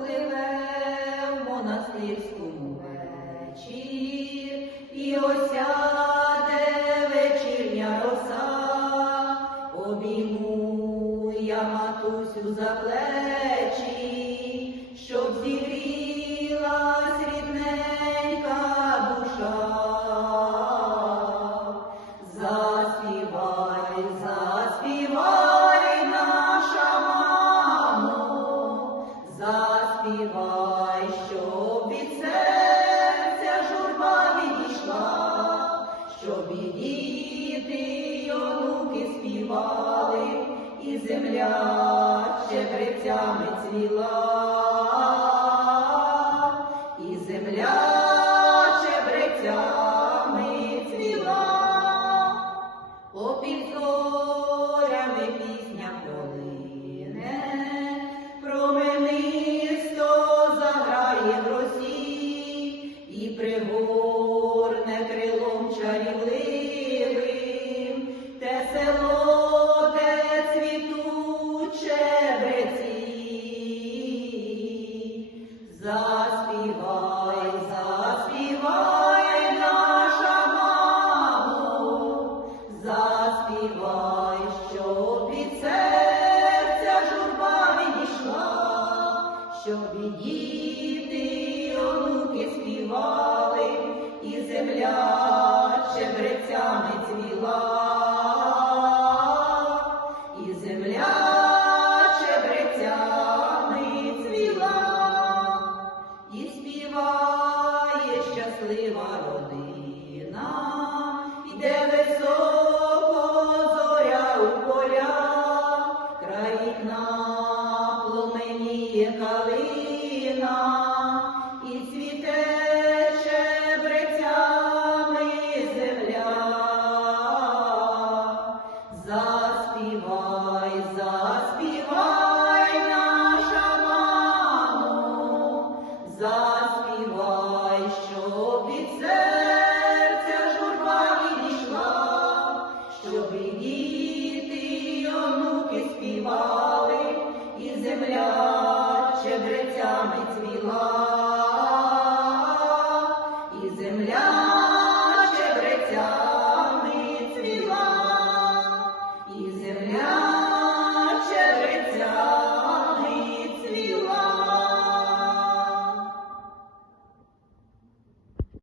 пливе в монастирському вечір, і осяде вечірня роса, обійму я матусю за плечі, заспівай, щоб від серця журба відійшла, щоб і діти, й онуки співали, і земля щебрецями цвіла, і пригорне крилом чарівливим те село, де цвітуть чебреці. Заспівай, заспівай, наша мамо, заспівай, щоб і діти, онуки співали, і земля чебрецями цвіла, і земля чебрецями цвіла, і співає щаслива родина, співай, щоб від серця журба щоб і діти, онуки співали, і земля щедрецями цвіла.